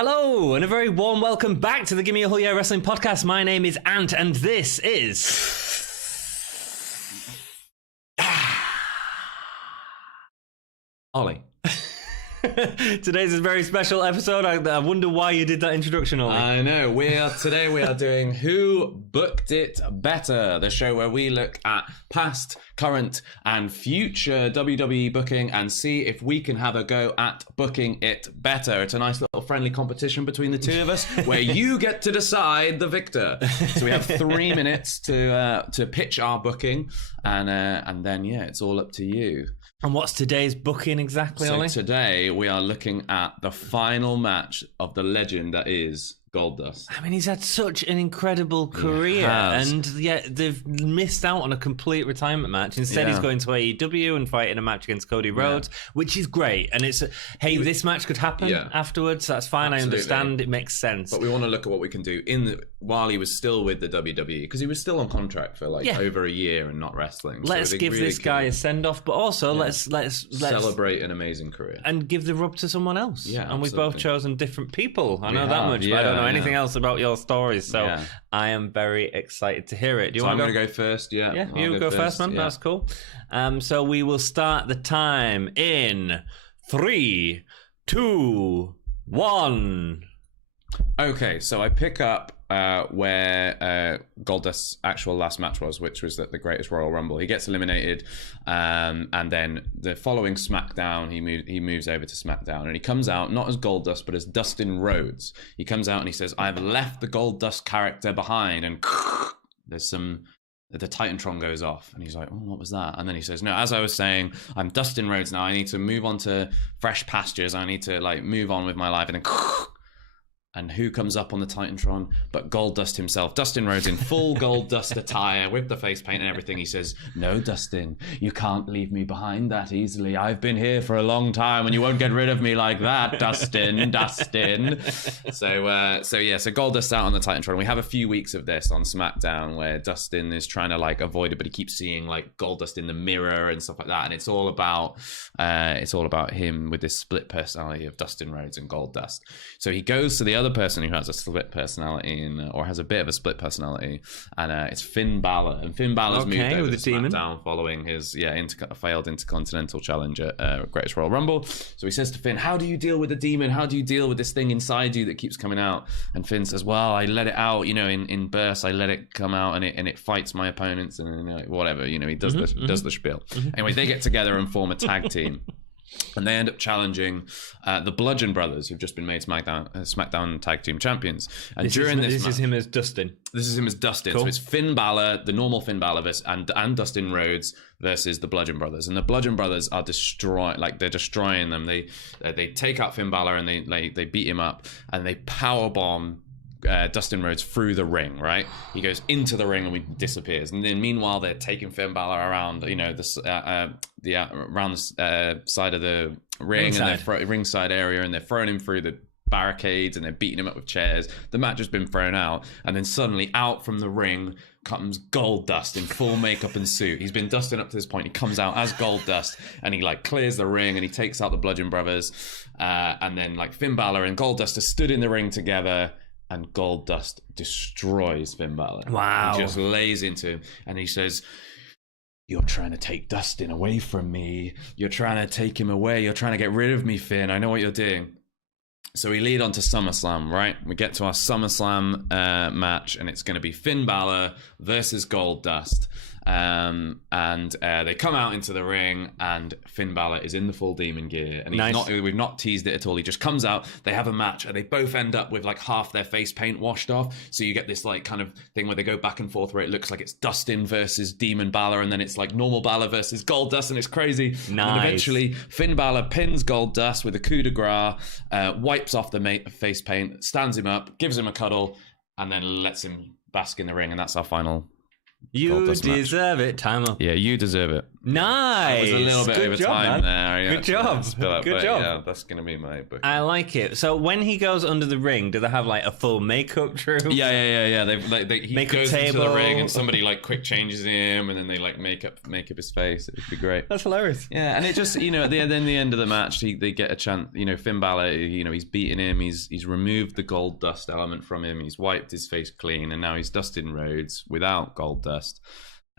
Hello, and a very warm welcome back to the Gimme a Wrestling Podcast. My name is Ant, and this is... Ollie. Today's a very special episode. I wonder why you did that introduction, Ollie. I know. Today we are doing Who Booked It Better, the show where we look at past, current, and future WWE booking and see if we can have a go at booking it better. It's a nice little friendly competition between the two of us where you get to decide the victor. So we have 3 minutes to pitch our booking, and then it's all up to you. And what's today's booking exactly, Ollie? So today we are looking at the final match of the legend that is Goldust. I mean, he's had such an incredible career, and yet they've missed out on a complete retirement match. Instead, he's going to AEW and fighting a match against Cody Rhodes, which is great. And it's, this match could happen afterwards. That's fine. Absolutely. I understand. It makes sense. But we want to look at what we can do while he was still with the WWE, because he was still on contract for over a year and not wrestling. Let's give this guy a send off, but also let's celebrate an amazing career and give the rub to someone else. Yeah, and we've both chosen different people. I know that much, but I don't know anything else about your stories, so I am very excited to hear it. Do you want I'm going to go first? Yeah, you go first, man. That's cool. So we will start the time in 3, 2, 1. Okay, so I pick up where Goldust's actual last match was, which was at the Greatest Royal Rumble. He gets eliminated, and then the following SmackDown, he moves over to SmackDown, and he comes out not as Goldust, but as Dustin Rhodes. He comes out and he says, "I've left the Goldust character behind," and there's the Titantron goes off, and he's like, "Oh, what was that?" And then he says, "No, as I was saying, I'm Dustin Rhodes now. I need to move on to fresh pastures. I need to move on with my life." And then and who comes up on the Titantron but Goldust himself, Dustin Rhodes in full Goldust attire with the face paint and everything. He says, "No, Dustin, you can't leave me behind that easily. I've been here for a long time and you won't get rid of me like that, Dustin." So Goldust's out on the Titantron. We have a few weeks of this on SmackDown where Dustin is trying to avoid it, but he keeps seeing Goldust in the mirror and stuff like that. And it's all about him with this split personality of Dustin Rhodes and Goldust. So he goes to the other person who has a split personality or has a bit of a split personality, and it's Finn Balor. And Finn Balor's moved over to SmackDown following his failed Intercontinental challenge at Greatest Royal Rumble. So he says to Finn, "How do you deal with the demon? How do you deal with this thing inside you that keeps coming out?" And Finn says, "Well, I let it out, in bursts. I let it come out, and it fights my opponents, and whatever. He does the spiel." Anyway, they get together and form a tag team. And they end up challenging the Bludgeon Brothers, who've just been made SmackDown Tag Team Champions. And this is him as Dustin. This is him as Dustin. Cool. So it's Finn Balor, the normal Finn Balor, and Dustin Rhodes versus the Bludgeon Brothers. And the Bludgeon Brothers are they're destroying them. They take out Finn Balor and they beat him up, and they powerbomb Dustin Rhodes through the ring. Right, he goes into the ring and he disappears. And then meanwhile they're taking Finn Balor around, around the side of the ring and the ringside area, and they're throwing him through the barricades and they're beating him up with chairs. The match has been thrown out, and then suddenly out from the ring comes Goldust in full makeup and suit. He's been Dustin up to this point. He comes out as Goldust and he clears the ring and he takes out the Bludgeon Brothers, and then Finn Balor and Goldust are stood in the ring together. And Goldust destroys Finn Balor. Wow. He just lays into him. And he says, "You're trying to take Dustin away from me. You're trying to take him away. You're trying to get rid of me, Finn. I know what you're doing." So we lead on to SummerSlam, right? We get to our SummerSlam match, and it's going to be Finn Balor versus Goldust. And they come out into the ring, and Finn Balor is in the full demon gear, and we've not teased it at all. He just comes out, they have a match, and they both end up with half their face paint washed off, so you get this kind of thing where they go back and forth where it looks like it's Dustin versus Demon Balor, and then it's normal Balor versus Goldust, and it's crazy. Nice. And eventually Finn Balor pins Goldust with a coup de grace, wipes off the face paint, stands him up, gives him a cuddle, and then lets him bask in the ring, and that's our final You deserve it, time up. Yeah, you deserve it. Nice. It was a little bit over time there. Good job. Good job. Yeah, that's going to be my book. I like it. So when he goes under the ring, do they have like a full makeup troupe? Yeah. He makeup goes table. into the ring and somebody like quick changes him, and then they like make up his face. It would be great. That's hilarious. Yeah, and it just at the end of the match, they get a chance. Finn Balor, he's beaten him. He's removed the Goldust element from him. He's wiped his face clean, and now he's Dustin Rhodes without Goldust.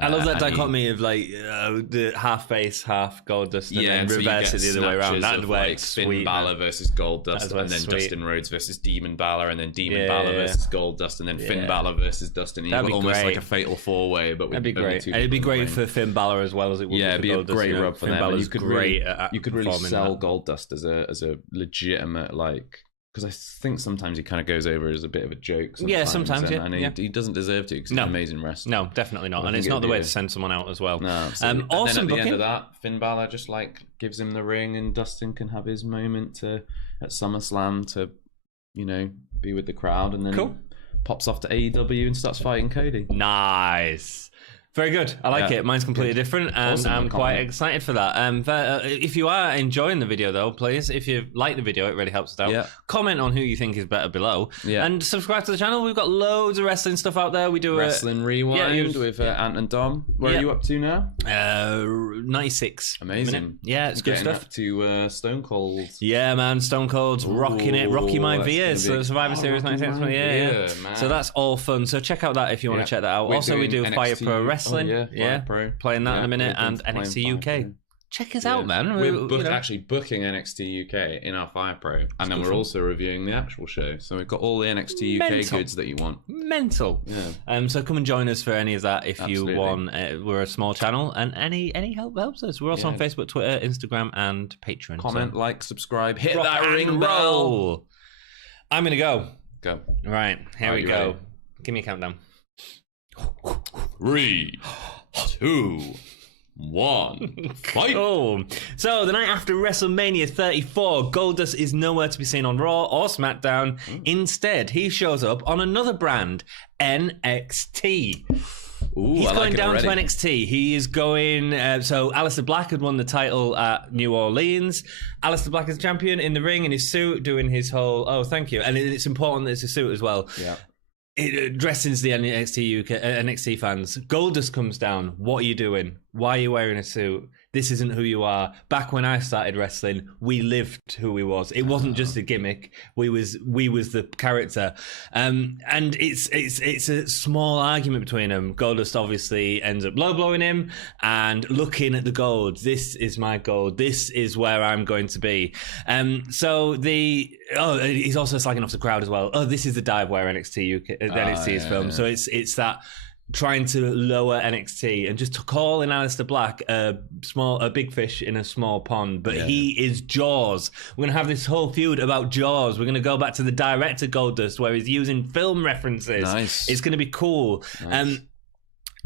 I love that dichotomy of like the half face, half Goldust, and then reverse it the other way around. That'd work. Like Finn Balor versus Goldust, and then Dustin Rhodes versus Demon Balor, and then Demon Balor versus Goldust, and then Finn Balor versus Dustin. Almost like a fatal 4-way, but that'd be great. It'd be great for Finn Balor as well as it would. Yeah, it'd be a great rub for them. You could really sell Goldust as a legitimate because I think sometimes he kind of goes over as a bit of a joke. Sometimes. And he doesn't deserve to because he's an amazing wrestler. No, definitely not. And it's not the way to send someone out as well. No, awesome. And then at the end of that, Finn Balor just gives him the ring, and Dustin can have his moment at SummerSlam to, be with the crowd, and then pops off to AEW and starts fighting Cody. Nice. Very good. I like it. Mine's completely different, and awesome. I'm quite excited for that. If you are enjoying the video, though, please, if you like the video, it really helps us out. Yeah. Comment on who you think is better below, and subscribe to the channel. We've got loads of wrestling stuff out there. We do Wrestling Rewind with Ant and Dom. Where are you up to now? 96. Amazing. Yeah, it's good stuff. Up to Stone Cold. Yeah, man, Stone Cold's rocking it. Rocky Maivia, so Survivor Series 96. Yeah. So that's all fun. So check out that if you want to check that out. Also, we do Fire Pro Wrestling. Playing that in a minute, and NXT UK. Check us out, man. We're actually booking NXT UK in our Fire Pro, and then we're also reviewing the actual show. So we've got all the NXT UK goods that you want. Mental. Yeah. So come and join us for any of that if you want. We're a small channel, and any help helps us. We're also on Facebook, Twitter, Instagram, and Patreon. Comment, subscribe, hit that ring bell. I'm gonna go. Go. Right, here we go. Ready? Give me a countdown. 3, 2, 1, fight! So the night after WrestleMania 34, Goldust is nowhere to be seen on Raw or SmackDown. Instead, he shows up on another brand, NXT. He's going down to NXT. He is going... so Aleister Black had won the title at New Orleans. Aleister Black is champion in the ring in his suit, doing his whole... Oh, thank you. And it's important that it's a suit as well. Yeah. It addresses the NXT fans. Goldust comes down. What are you doing? Why are you wearing a suit? This isn't who you are. Back when I started wrestling, we lived who we was. It wasn't just a gimmick. We was the character. And it's a small argument between them. Goldust obviously ends up low blowing him and looking at the gold. This is my gold. This is where I'm going to be. So he's also slagging off the crowd as well. Oh, this is the dive where NXT is filmed. So it's that trying to lower NXT and just calling Aleister Black a big fish in a small pond, but he is Jaws. We're gonna have this whole feud about Jaws. We're gonna go back to the director Goldust, where he's using film references. Nice. It's gonna be cool. Nice.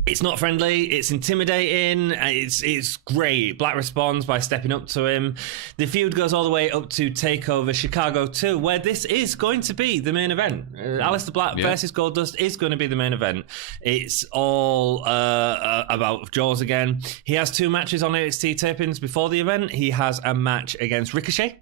It's not friendly. It's intimidating. It's great. Black responds by stepping up to him. The feud goes all the way up to TakeOver Chicago 2, where this is going to be the main event. Aleister Black versus Goldust is going to be the main event. It's all about Jaws again. He has 2 matches on NXT tapings before the event. He has a match against Ricochet,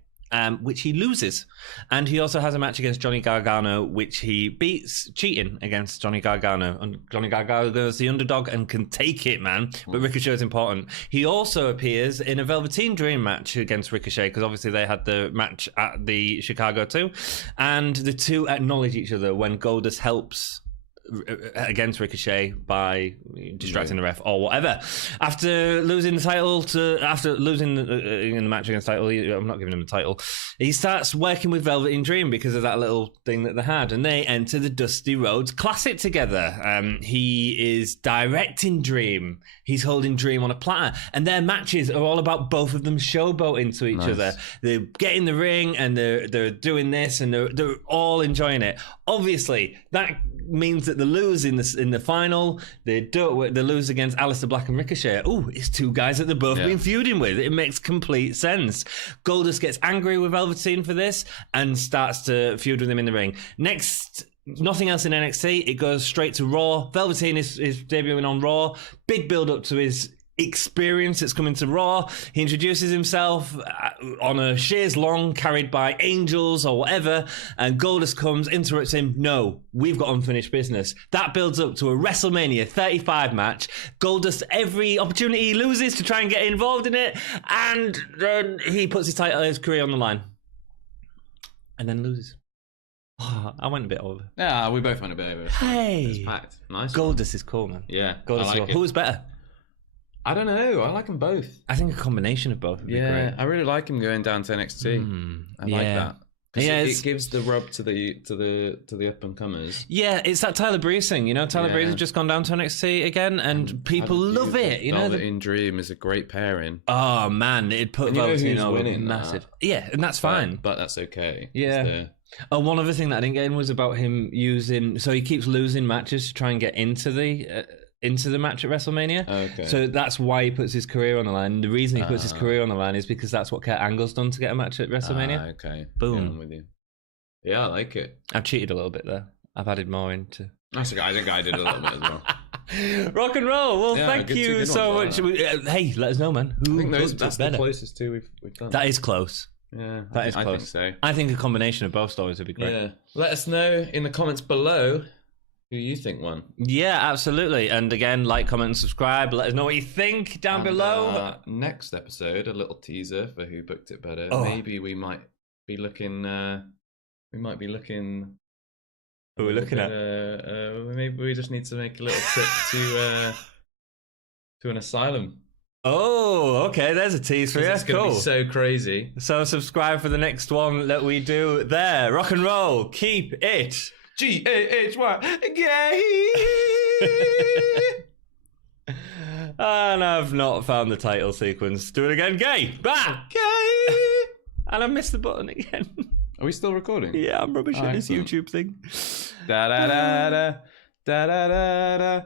which he loses. And he also has a match against Johnny Gargano, which he beats cheating against Johnny Gargano. And Johnny Gargano goes the underdog and can take it, man. But Ricochet is important. He also appears in a Velveteen Dream match against Ricochet, because obviously they had the match at the Chicago 2. And the two acknowledge each other when Goldust helps against Ricochet by distracting the ref or whatever. After losing the title in the match against title, I'm not giving him the title. He starts working with Velveteen Dream because of that little thing that they had, and they enter the Dusty Rhodes Classic together. He is directing Dream. He's holding Dream on a platter, and their matches are all about both of them showboating to each other. They get in the ring and they're doing this, and they're all enjoying it. Obviously, that means that they lose in the final. They lose against Aleister Black and Ricochet. Oh, it's 2 guys that they've both been feuding with. It makes complete sense. Goldust gets angry with Velveteen for this and starts to feud with him in the ring. Next, nothing else in NXT. It goes straight to Raw. Velveteen is debuting on Raw. Big build up to his experience that's coming to Raw. He introduces himself on a chaise longue carried by angels or whatever, and Goldust comes, interrupts him. No, we've got unfinished business. That builds up to a WrestleMania 35 match. Goldust, every opportunity he loses to try and get involved in it, and then he puts his title, his career on the line, and then loses. Oh, I went a bit over. Yeah, we both went a bit over. Hey, it's packed. Nice. Goldust is cool, man. Yeah, Goldust I like it. Who was better? I don't know. I like them both. I think a combination of both would be great. I really like him going down to NXT. I like that. Yeah, it gives the rub to the up and comers. Yeah, it's that Tyler Breeze thing. You know, Tyler Breeze has just gone down to NXT again, and people love it. You know, Velvet in Dream is a great pairing. Oh man, it'd put Velvet winning massive. Yeah, and that's fine, but that's okay. Yeah. One other thing that I didn't get in was about him using. So he keeps losing matches to try and get into the match at WrestleMania. Okay. So that's why he puts his career on the line. The reason he puts his career on the line is because that's what Kurt Angle's done to get a match at WrestleMania. Okay. Boom. Yeah, I'm with you. Yeah, I like it. I've cheated a little bit there. I've added more into... I think I did a little bit as well. Rock and roll. Well, thank you so much. Hey, let us know, man. I think that's the closest two we've done. That is close. Yeah, that is close. I think so. I think a combination of both stories would be great. Yeah. Let us know in the comments below who you think won. Yeah, absolutely. And again, like, comment, and subscribe. Let us know what you think down below. Next episode, a little teaser for who booked it better. Maybe we might be looking. Who are we looking at? Maybe we just need to make a little trip to an asylum. Oh, okay. There's a tease for you. It's going to be so crazy. So subscribe for the next one that we do there. Rock and roll. Keep it. G-A-H-Y. Gay. And I've not found the title sequence. Do it again. Gay. Bah. Gay. And I missed the button again. Are we still recording? Yeah, I'm rubbish at this YouTube thing. Da da da da da da da da.